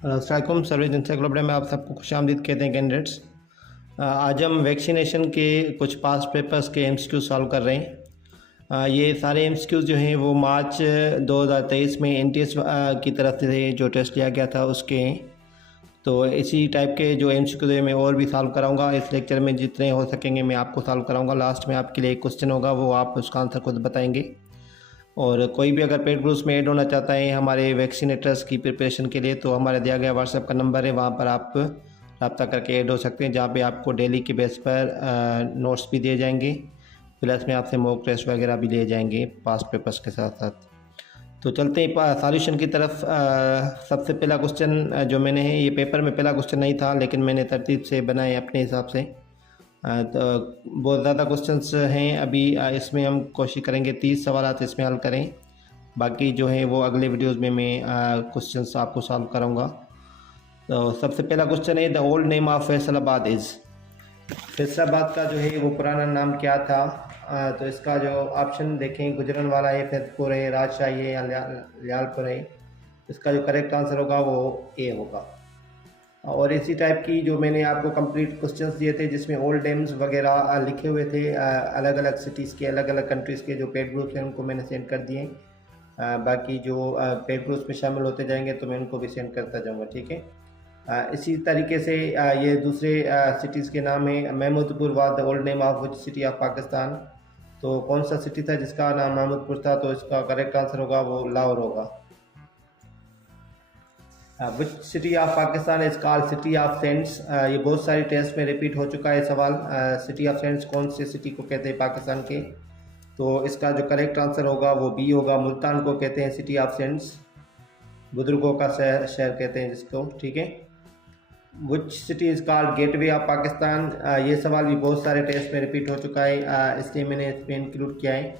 अस्सलामुअलैकुम। Service encyclopedia में आप सबको खुशामदीद कहते हैं कैंडिडेट्स। आज हम वैक्सीनेशन के कुछ पास्ट पेपर्स के एमसीक्यू सॉल्व कर रहे हैं। ये सारे एमसीक्यूज जो हैं वो मार्च 2023 में एनटीएस की तरफ से जो टेस्ट लिया गया था उसके हैं। तो इसी टाइप के जो एमसीक्यू मैं और भी सॉल्व कराऊंगा। इस लेक्चर में जितने हो सकेंगे मैं आपको सॉल्व कराऊंगा। लास्ट में आपके लिए एक क्वेश्चन होगा, वो आप उसका आंसर खुद बताएंगे। और कोई भी अगर पेड ग्रुप्स में ऐड होना चाहता है हमारे वैक्सीनेटर्स की प्रिपरेशन के लिए, तो हमारे दिया गया व्हाट्सएप का नंबर है, वहाँ पर आप रब्ता करके ऐड हो सकते हैं, जहाँ पे आपको डेली के बेस पर नोट्स भी दिए जाएंगे, प्लस में आपसे मॉक टेस्ट वगैरह भी लिए जाएंगे पास्ट पेपर्स के साथ साथ। तो चलते हैं सॉल्यूशन की तरफ। सबसे पहला क्वेश्चन जो मैंने है, ये पेपर में पहला क्वेश्चन नहीं था लेकिन मैंने तरतीब से बनाए अपने हिसाब से। तो बहुत ज़्यादा क्वेश्चंस हैं अभी। इसमें हम कोशिश करेंगे 30 सवालात इसमें हल करें। बाकी जो है वो अगले वीडियोस में मैं क्वेश्चंस आपको सॉल्व कराऊंगा। तो सबसे पहला क्वेश्चन है, the old name of Faisalabad is. Faisalabad का जो है वो पुराना नाम क्या था? तो इसका जो ऑप्शन देखें, गुजरनवाला है, फैजपुर है, राजशाही है या लियालपुर है। इसका जो करेक्ट आंसर होगा वो ए होगा। और इसी टाइप की जो मैंने आपको कंप्लीट क्वेश्चंस दिए थे जिसमें ओल्ड नेम्स वगैरह लिखे हुए थे, अलग अलग सिटीज़ के, अलग अलग कंट्रीज़ के जो पेड ग्रुप्स हैं उनको मैंने सेंड कर दिए। बाकी जो पेड ग्रुप्स में शामिल होते जाएंगे तो मैं उनको भी सेंड करता जाऊंगा, ठीक है। इसी तरीके से ये दूसरे सिटीज़ के नाम हैं। Mahmudpur was the old name of which city of Pakistan. तो कौन सा सिटी था जिसका नाम महमूदपुर था? तो इसका करेक्ट आंसर होगा वो लाहौर होगा। Which city of Pakistan is called city of cents. ये बहुत सारी टेस्ट में रिपीट हो चुका है सवाल। सिटी ऑफ सेंट्स कौन से सिटी को कहते हैं पाकिस्तान के? तो इसका जो करेक्ट आंसर होगा वो बी होगा। मुल्तान को कहते हैं सिटी ऑफ सेंट्स, बुजुर्गों का शहर कहते हैं जिसको, ठीक है। Which city is called gateway of Pakistan. ये सवाल भी बहुत सारे टेस्ट में रिपीट हो चुका है, इसलिए मैंने इसमें इंक्लूड किया है।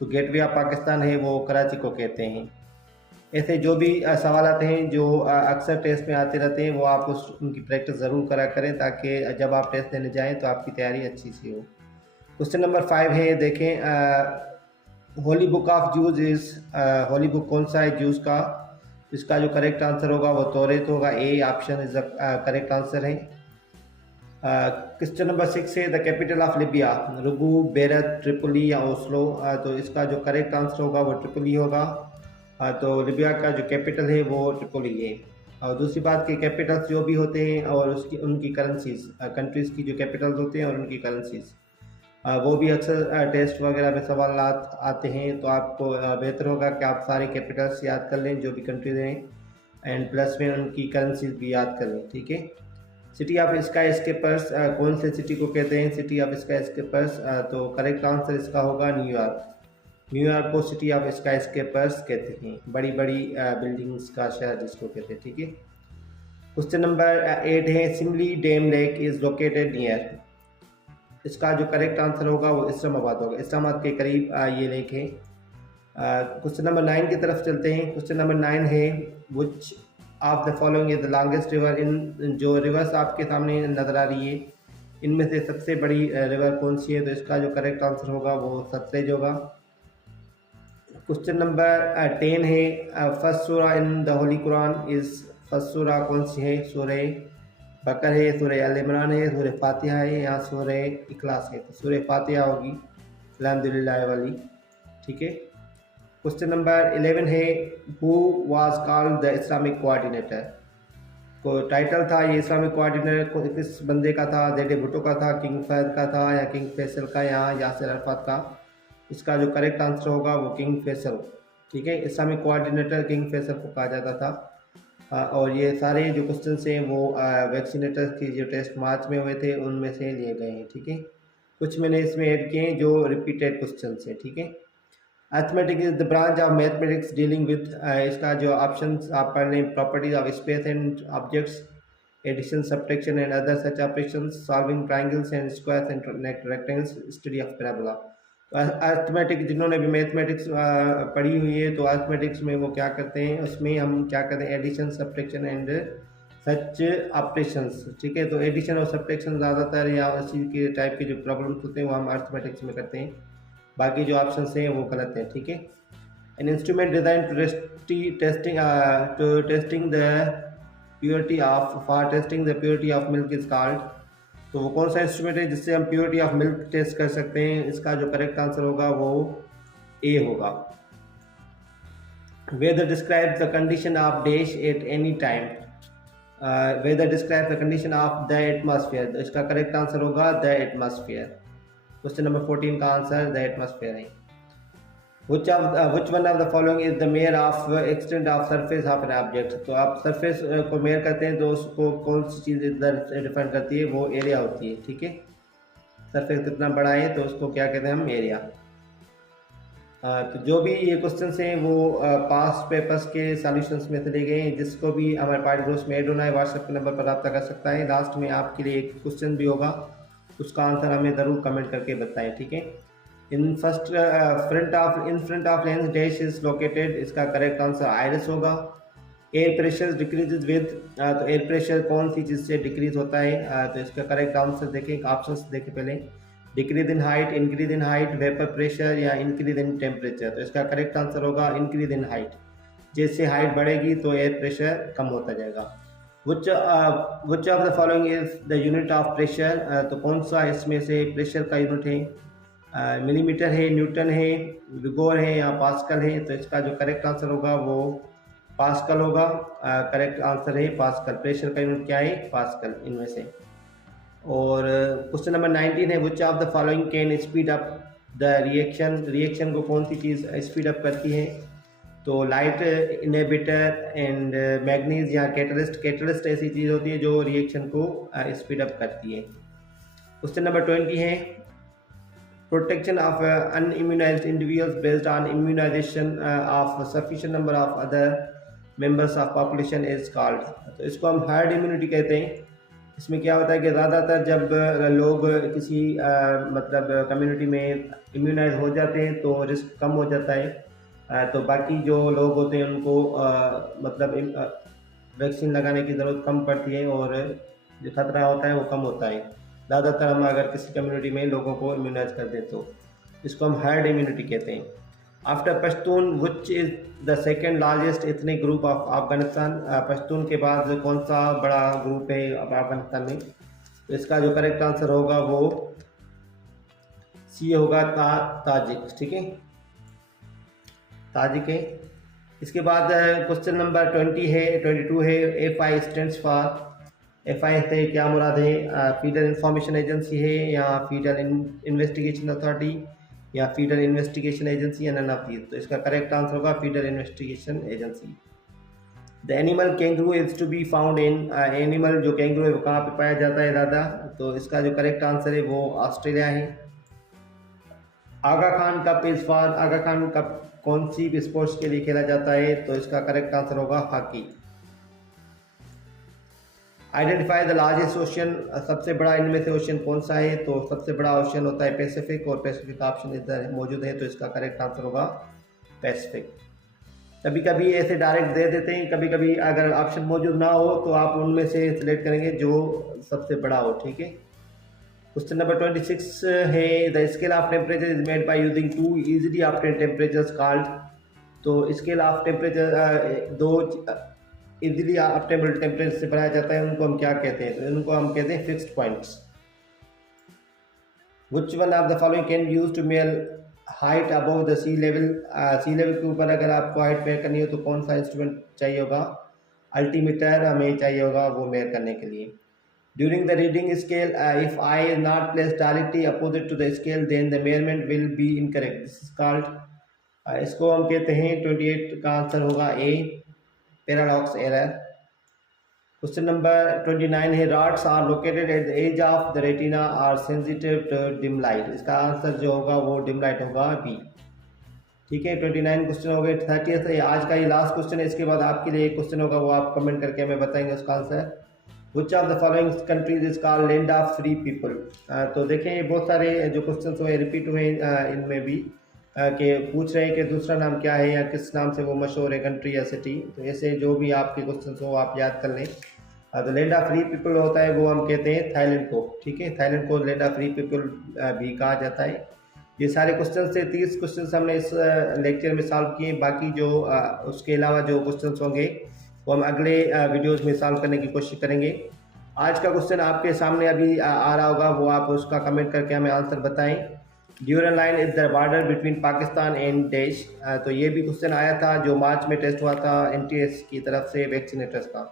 तो गेटवे ऑफ पाकिस्तान है वो कराची को कहते हैं। ऐसे जो भी सवाल आते हैं जो अक्सर टेस्ट में आते रहते हैं वो आप उनकी प्रैक्टिस ज़रूर करा करें, ताकि जब आप टेस्ट देने जाएं तो आपकी तैयारी अच्छी सी हो। क्वेश्चन नंबर 5 है, देखें, holy book of Jews is. Holy book कौन सा है जूज का? इसका जो करेक्ट आंसर होगा वो तौरेत होगा। A option is the correct answer है। क्वेश्चन नंबर 6 है, the capital of Libya. Rabat, Beirut, Tripoli या ओस्लो। तो इसका जो करेक्ट आंसर होगा वो ट्रिपोली होगा। तो लिबिया का जो कैपिटल है वो ट्रिपोली है। और दूसरी बात कि कैपिटल्स जो भी होते हैं और उसकी उनकी करेंसीज, कंट्रीज़ की जो कैपिटल्स होते हैं और उनकी करेंसीज, वो भी अक्सर टेस्ट वगैरह में सवाल आते हैं। तो आपको बेहतर होगा कि आप सारे कैपिटल्स याद कर लें जो भी कंट्रीज हैं, एंड प्लस में उनकी करेंसीज भी याद कर लें, ठीक है। सिटी ऑफ स्काई स्केपर्स कौन से सिटी को कहते हैं? सिटी ऑफ स्काई स्केपर्स, तो करेक्ट आंसर इसका होगा न्यूयॉर्क। न्यूयॉर्क को सिटी ऑफ स्काई स्केपर्स कहते हैं, बड़ी बड़ी बिल्डिंग्स का शहर जिसको कहते हैं, ठीक है। क्वेश्चन नंबर 8 है, Simly dam lake is located near. इसका जो करेक्ट आंसर होगा वो इस्लामाबाद होगा। इस्लामाबाद के करीब ये लेक है। क्वेश्चन नंबर 9 की तरफ चलते हैं। क्वेश्चन नंबर 9 है, which of the following is the longest river in. जो रिवर्स आपके सामने नज़र आ रही है इनमें से सबसे बड़ी रिवर कौन सी है? तो इसका जो करेक्ट आंसर होगा वो सतलेज होगा। क्वेश्चन नंबर 10 है, फर्स्ट सूरा in the Holi Quran is. First सूरा कौन सी है? सूरह बकर है, सूरह अल इमरान है, सूरह फातिहा है या सूरह इखलास है? तो सूरह फातिहा होगी, अल्हम्दुलिल्लाह वाली, ठीक है। क्वेश्चन नंबर 11 है, who was called the Islamic coordinator. को टाइटल था ये इस्लामिक कोऑर्डिनेटर किस बंदे का था? जेडे भुट्टो का था, किंग फहद का था या किंग फैसल का या यासिर अरफात का? इसका जो करेक्ट आंसर होगा वो किंग फैसल, ठीक है। इस्लामिक कोऑर्डिनेटर किंग फैसल को कहा जाता था। और ये सारे जो क्वेश्चन हैं वो वैक्सीनेटर की जो टेस्ट मार्च में हुए थे उनमें से लिए गए हैं, ठीक है। कुछ मैंने इसमें ऐड किए हैं जो रिपीटेड क्वेश्चन हैं, ठीक है। Arithmetic is the branch of mathematics dealing with. इसका जो ऑप्शन आप पढ़ लें, properties of space and objects, addition, subtraction and other such operations, solving triangles and squares and rectangles, study of parabola. Arithmetic, जिन्होंने भी मैथमेटिक्स पढ़ी हुई है तो अर्थमेटिक्स में वो क्या करते हैं, उसमें हम क्या करते हैं, addition, subtraction and such operations, ठीक है। तो एडिशन और सब्ट्रैक्शन ज़्यादातर या उसी के टाइप के जो प्रॉब्लम्स होते हैं वो हम अर्थमेटिक्स में करते हैं। बाकी जो ऑप्शन हैं वो गलत हैं, ठीक है। An instrument design to testing the purity of for testing the purity of milk is called. तो वो कौन सा इंस्ट्रूमेंट है जिससे हम प्योरिटी ऑफ मिल्क टेस्ट कर सकते हैं? इसका जो करेक्ट आंसर होगा वो ए होगा। Weather describe the condition of dash at any time. Weather describe the condition of the atmosphere. तो इसका करेक्ट आंसर होगा द एटमॉस्फेयर। क्वेश्चन नंबर 14 का आंसर द एटमॉस्फेयर है। which one of the following is the measure of extent of surface of an object। तो आप surface को mayor करते हैं तो उसको कौन सी चीज़ इधर डिफाइन करती है? वो एरिया होती है। ठीक है, सरफेस कितना बड़ा है तो उसको क्या कहते हैं हम? एरिया। तो जो भी ये क्वेश्चन हैं वो पास्ट पेपर्स के सॉल्यूशंस में से लिए गए हैं। जिसको भी हमारे पार्ट ग्रुप्स में ऐड होना है व्हाट्सएप के नंबर पर रब्ता कर सकता है। लास्ट में आपके लिए एक क्वेश्चन भी होगा, उसका आंसर हमें ज़रूर कमेंट करके बताएं। ठीक है, in front of lens dash is located. इसका करेक्ट आंसर आइरिस होगा। Air pressure decreases with. तो एयर प्रेशर कौन सी चीज़ से डिक्रीज होता है? तो इसका करेक्ट आंसर देखें, ऑप्शंस देखें पहले। Decrease in height, increase in height, vapour pressure या इंक्रीज इन टेम्परेचर। तो इसका करेक्ट आंसर होगा इंक्रीज इन हाइट। जैसे हाइट बढ़ेगी तो एयर प्रेशर कम होता जाएगा। Which of the following is the unit of pressure. तो कौन सा इसमें से प्रेशर का यूनिट है? मिलीमीटर है, न्यूटन है, विगोर है या पास्कल है? तो इसका जो करेक्ट आंसर होगा वो पास्कल होगा। करेक्ट आंसर है पास्कल। प्रेशर का यूनिट क्या है? पास्कल इनमें से। और क्वेश्चन नंबर 19 है which of the following can speed up the reaction. Reaction को कौन सी चीज़ स्पीड अप करती है? तो लाइट, इनहिबिटर एंड मैग्नीज या कैटलिस्ट। कैटलिस्ट ऐसी चीज़ होती है जो रिएक्शन को स्पीड अप करती है। क्वेश्चन नंबर 20 है protection of unimmunized individuals based on immunization of a sufficient number of other members of population is called। तो इसको हम herd immunity कहते हैं। इसमें क्या होता है कि ज़्यादातर जब लोग किसी मतलब कम्युनिटी में इम्यूनाइज हो जाते हैं तो रिस्क कम हो जाता है। तो बाकी जो लोग होते हैं उनको मतलब वैक्सीन लगाने की ज़रूरत कम पड़ती है और जो खतरा होता है वो कम होता है। ज़्यादातर हम अगर किसी कम्युनिटी में लोगों को इम्यूनाइज कर दें तो इसको हम हर्ड इम्यूनिटी कहते हैं। After Pashtun which is the second largest ethnic group of Afghanistan. Pashtun के बाद कौन सा बड़ा ग्रुप है अफगानिस्तान में? तो इसका जो करेक्ट आंसर होगा वो सी होगा, ताजिक। ठीक है, ताजिक है। इसके बाद क्वेश्चन नंबर 22 है FI स्टैंड्स फॉर। FI से क्या मुराद है? फीडर इंफॉर्मेशन एजेंसी है या फीडर इन्वेस्टिगेशन अथॉरिटी या फीडर इन्वेस्टिगेशन एजेंसी या नन ऑफ दीज। तो इसका करेक्ट आंसर होगा feeder investigation agency. The animal kangaroo is to be found in. Animal जो कैंगरू है वो कहाँ पे पाया जाता है ज़्यादा? तो इसका जो करेक्ट आंसर है वो ऑस्ट्रेलिया है। Aga Khan cup is for. Aga Khan cup कौन सी स्पोर्ट्स के लिए खेला जाता है? तो इसका करेक्ट आंसर होगा hockey. Identify the largest ocean. सबसे बड़ा इनमें से ओशन कौन सा है? तो सबसे बड़ा ओशन होता है पैसिफिक और पैसिफिक ऑप्शन इधर मौजूद है तो इसका करेक्ट आंसर होगा पैसिफिक। कभी कभी ऐसे डायरेक्ट दे देते हैं, कभी कभी अगर ऑप्शन मौजूद ना हो तो आप उनमें से सिलेक्ट करेंगे जो सबसे बड़ा हो। ठीक है, क्वेश्चन नंबर 26 है the scale of temperature is made by using two easily obtained temperatures called. तो स्केल ऑफ टेम्परेचर दो इजीली ऑब्टेनेबल टेम्परेचर से बनाया जाता है, उनको हम क्या कहते हैं? तो इनको हम कहते हैं fixed points. Which one of the following can use to measure height above the sea level. Sea level के ऊपर अगर आपको हाइट मेजर करनी हो तो कौन सा इंस्ट्रूमेंट चाहिए होगा? अल्टीमीटर हमें चाहिए होगा वो मेजर करने के लिए। During the reading scale if eye is not placed directly opposite to the scale then the measurement will be incorrect. This is called इसको हम कहते हैं 28 का आंसर होगा A, paradox error. Question number 29 है rods are located at the edge of the retina are sensitive to dim light. इसका answer जो होगा वो डिम लाइट होगा बी। ठीक है, 29 क्वेश्चन हो गए। 30th है आज का ये लास्ट क्वेश्चन है। इसके बाद आपके लिए एक क्वेश्चन होगा वो आप कमेंट करके हमें बताएंगे उसका answer. Which of the following countries is called land of free people. तो देखें बहुत सारे जो क्वेश्चन हुए रिपीट हुए इनमें भी कि पूछ रहे हैं कि दूसरा नाम क्या है या किस नाम से वो मशहूर है कंट्री या सिटी। तो ऐसे जो भी आपके क्वेश्चन हो आप याद कर लें। तो लैंड ऑफ फ्री पीपल होता है वो हम कहते हैं थाईलैंड को। ठीक है, थाईलैंड को लैंड ऑफ फ्री पीपल भी कहा जाता है। ये सारे क्वेश्चन से 30 क्वेश्चन हमने इस लेक्चर में सॉल्व किए। बाकी जो उसके अलावा जो क्वेश्चन होंगे वो हम अगले वीडियोज़ में सॉल्व करने की कोशिश करेंगे। आज का क्वेश्चन आपके सामने अभी आ रहा होगा, वो आप उसका कमेंट करके हमें आंसर बताएं। ड्यूरल line is the border between Pakistan and देश। तो ये भी क्वेश्चन आया था जो मार्च में टेस्ट हुआ था NTS की तरफ से वैक्सीनेटर्स का।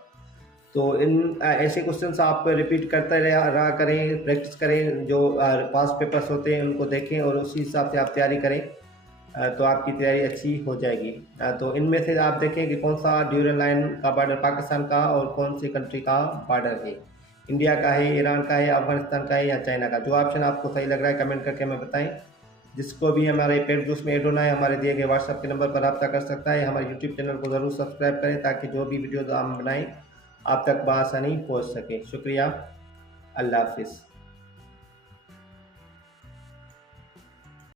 तो इन ऐसे क्वेश्चंस आप रिपीट करते रहा करें, प्रैक्टिस करें, जो पास्ट पेपर्स होते हैं उनको देखें और उसी हिसाब से आप तैयारी करें, तो आपकी तैयारी अच्छी हो जाएगी। तो इनमें से आप देखें कि कौन सा ड्यूरल लाइन का बॉर्डर पाकिस्तान का और कौन सी कंट्री का बॉर्डर है, इंडिया का है, ईरान का है, अफगानिस्तान का है या चाइना का। जो ऑप्शन आपको सही लग रहा है कमेंट करके हमें बताएं। जिसको भी हमारे पेड ग्रुप्स में ऐड होना है, हमारे दिए गए व्हाट्सएप के नंबर पर रब्ता कर सकता है। हमारे यूट्यूब चैनल को ज़रूर सब्सक्राइब करें ताकि जो भी वीडियो हम बनाएं आप तक बआसानी पहुँच सके। शुक्रिया, अल्लाह हाफिज़।